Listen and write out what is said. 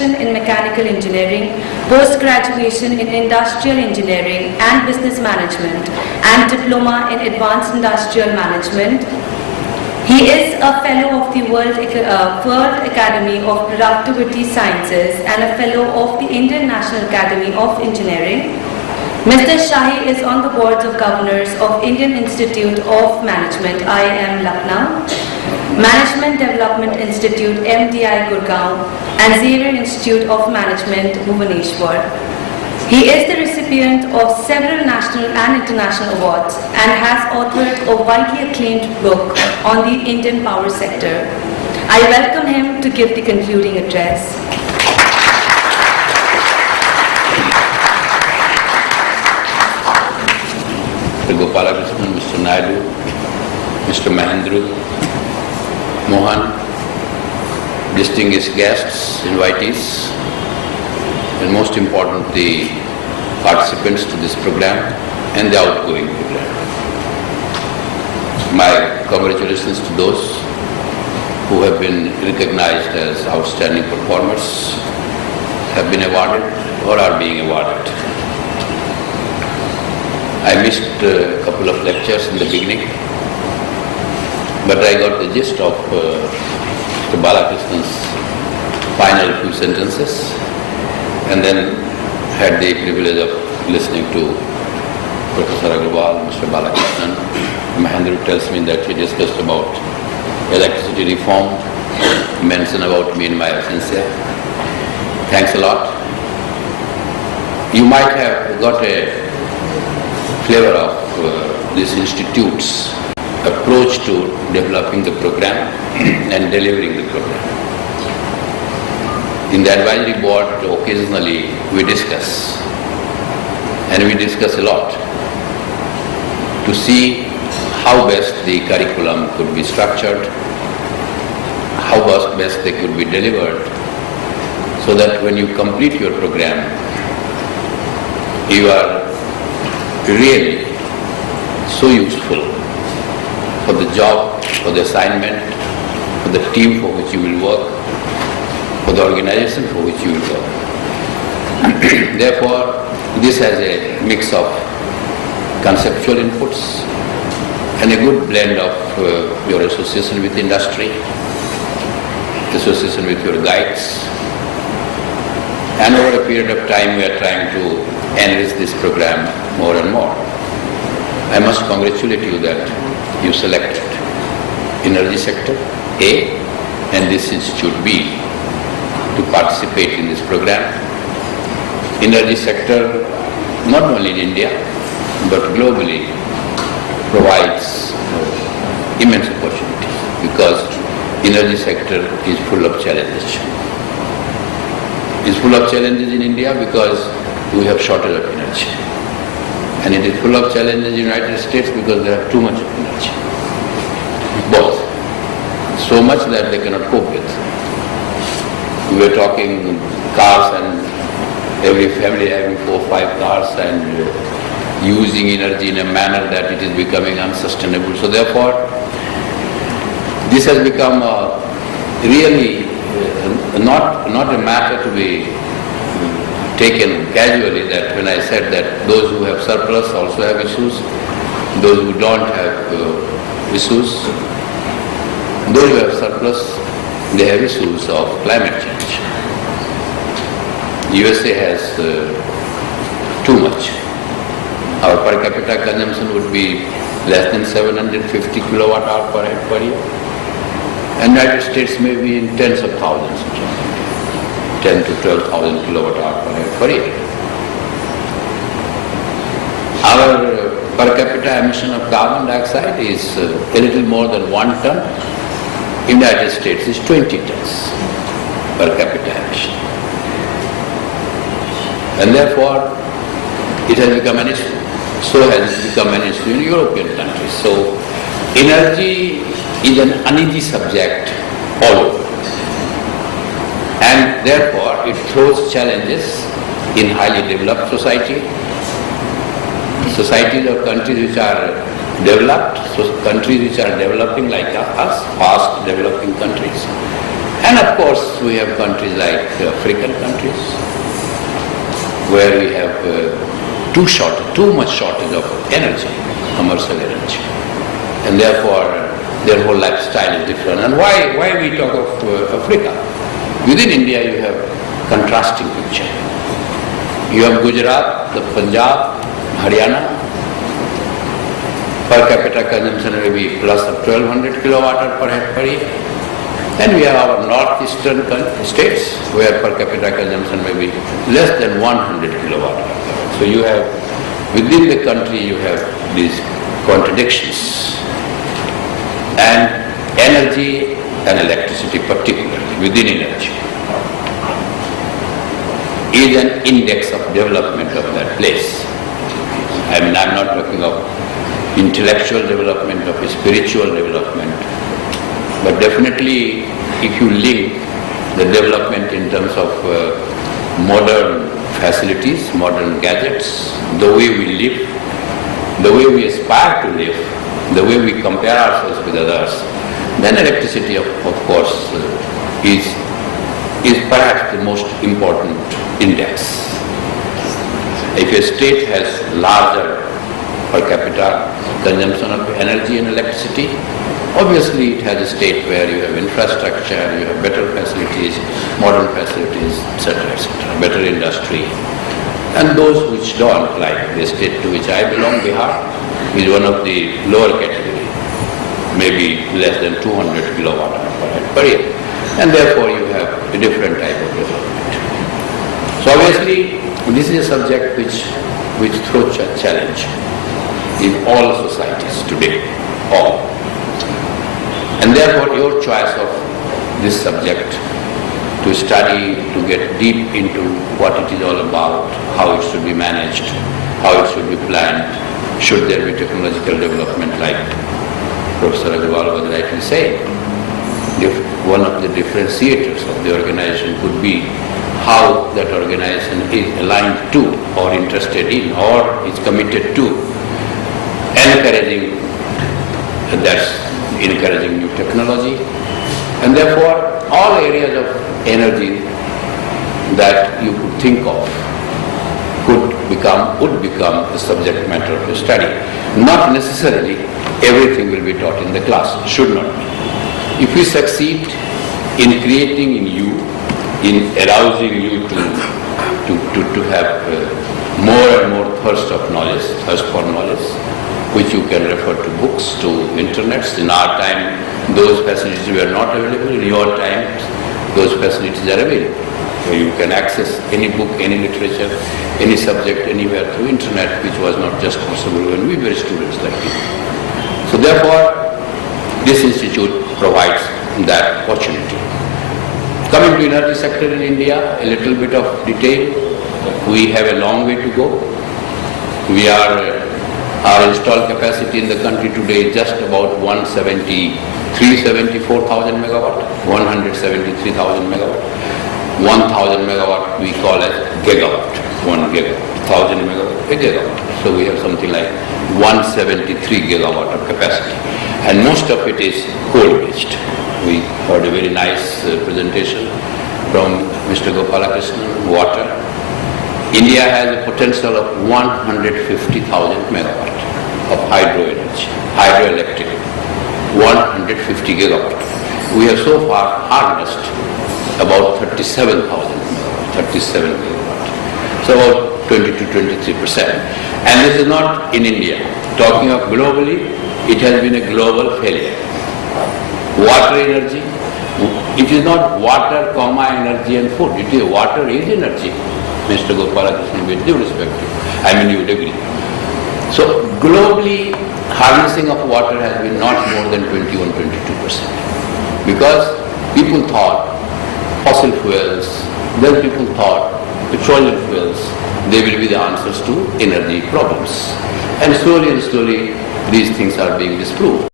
in mechanical engineering, post-graduation in industrial engineering and business management, and diploma in advanced industrial management. He is a fellow of the World Academy of Productivity Sciences and a fellow of the Indian National Academy of Engineering. Mr. Shahi is on the boards of governors of Indian Institute of Management, IIM Lucknow, Management Development Institute, MDI Gurgoan, and Xavier Institute of Management, Bhubaneswar. He is the recipient of several national and international awards and has authored a widely acclaimed book on the Indian power sector. I welcome him to give the concluding address. Mr. Gopalakrishnan, Mr. Naidu, Mr. Mahendru, Mohan, distinguished guests, invitees, and most important, the participants to this program and the outgoing program. My congratulations to those who have been recognized as outstanding performers, have been awarded or are being awarded. I missed a couple of lectures in the beginning, but I got the gist of Mr. Balakrishnan's final few sentences, and then had the privilege of listening to Professor Agarwal, Mr. Balakrishnan. Mahendra tells me that he discussed about electricity reform, mentioned about me in my absence here. Thanks a lot. You might have got a flavor of this institute's approach to developing the program and delivering the program. In the advisory board, occasionally we discuss, and we discuss a lot, to see how best the curriculum could be structured, how best they could be delivered, so that when you complete your program, you are really so useful for the job, for the assignment, for the team for which you will work, for the organization for which you will work. Therefore, this has a mix of conceptual inputs and a good blend of your association with industry, association with your guides, and over a period of time we are trying to enrich this program more and more. I must congratulate you that you selected energy sector A and this institute B to participate in this program. Energy sector, not only in India, but globally, provides immense opportunities because energy sector is full of challenges. It's full of challenges in India because we have shortage of energy. And it is full of challenges in the United States because they have too much of energy. Both. So much that they cannot cope with. We were talking cars and every family having 4 or 5 cars and using energy in a manner that it is becoming unsustainable. So therefore, this has become really not a matter to be taken casually, that when I said that those who have surplus also have issues, those who don't have issues, those who have surplus, they have issues of climate change. USA has too much. Our per capita consumption would be less than 750 kilowatt hour per head per year. And United States may be in tens of thousands, 10 to 12,000 kilowatt hour per head per year. Our per capita emission of carbon dioxide is a little more than 1 ton. In the United States is 20 tons per capita emission. And therefore, it has become an issue. So has it become an issue in European countries. So, energy is an uneasy subject all over. And therefore, it throws challenges in highly developed society, societies or countries which are developed, so countries which are developing like us, fast developing countries, And of course, we have countries like African countries, where we have too much shortage of energy, commercial energy. And therefore, their whole lifestyle is different. And why we talk of Africa? Within India, you have contrasting picture. You have Gujarat, the Punjab, Haryana. Per capita consumption may be plus of 1200 kilowatt per head per year. Then we have our northeastern states where per capita consumption may be less than 100 kilowatt per hour. So you have, within the country you have these contradictions. And energy and electricity particularly, within energy, is an index of development of that place. I mean, I'm not talking of intellectual development, of spiritual development, but definitely if you link the development in terms of modern facilities, modern gadgets, the way we live, the way we aspire to live, the way we compare ourselves with others, then electricity of course is perhaps the most important index. If a state has larger per capita consumption of energy and electricity, obviously it has a state where you have infrastructure, you have better facilities, modern facilities, etc., better industry. And those which don't, like the state to which I belong, Bihar, is one of the lower category, maybe less than 200 kilowatt per year. And therefore you have a different type of development. So obviously this is a subject which throws a challenge in all societies today, all. And therefore your choice of this subject to study, to get deep into what it is all about, how it should be managed, how it should be planned, should there be technological development like Professor Agrawal was rightly saying. One of the differentiators of the organization could be how that organization is aligned to or interested in or is committed to encouraging new technology. And therefore all areas of energy that you could think of would become the subject matter of your study. Not necessarily everything will be taught in the class, should not be. If we succeed in creating in you, in arousing you to have more and more thirst for knowledge, which you can refer to books, to internets. In our time, those facilities were not available. In your time, those facilities are available. Where you can access any book, any literature, any subject, anywhere through internet, which was not just possible when we were students like you. So therefore, this institute provides that opportunity. Coming to energy sector in India, a little bit of detail. We have a long way to go. Our installed capacity in the country today is just about 174,000 megawatt, 173,000 megawatt. 1,000 megawatt we call as gigawatt, 1 gigawatt, 1,000 megawatt, a gigawatt. So we have something like 173 gigawatt of capacity. And most of it is coal-based. We heard a very nice presentation from Mr. Gopalakrishnan, water. India has a potential of 150,000 megawatt of hydro energy, hydroelectric, 150 gigawatt. We have so far harnessed about 37,000 megawatt, 37 gigawatt. So about 20 to 23%. And this is not in India. Talking of globally, it has been a global failure. Water energy, it is not water, energy and food. It is water is energy. Mr. Gopalakrishnan, with due respect to you, I mean you would agree. So globally, harnessing of water has been not more than 21-22%. Because people thought fossil fuels, then people thought petroleum fuels, they will be the answers to energy problems. And slowly these things are being disproved.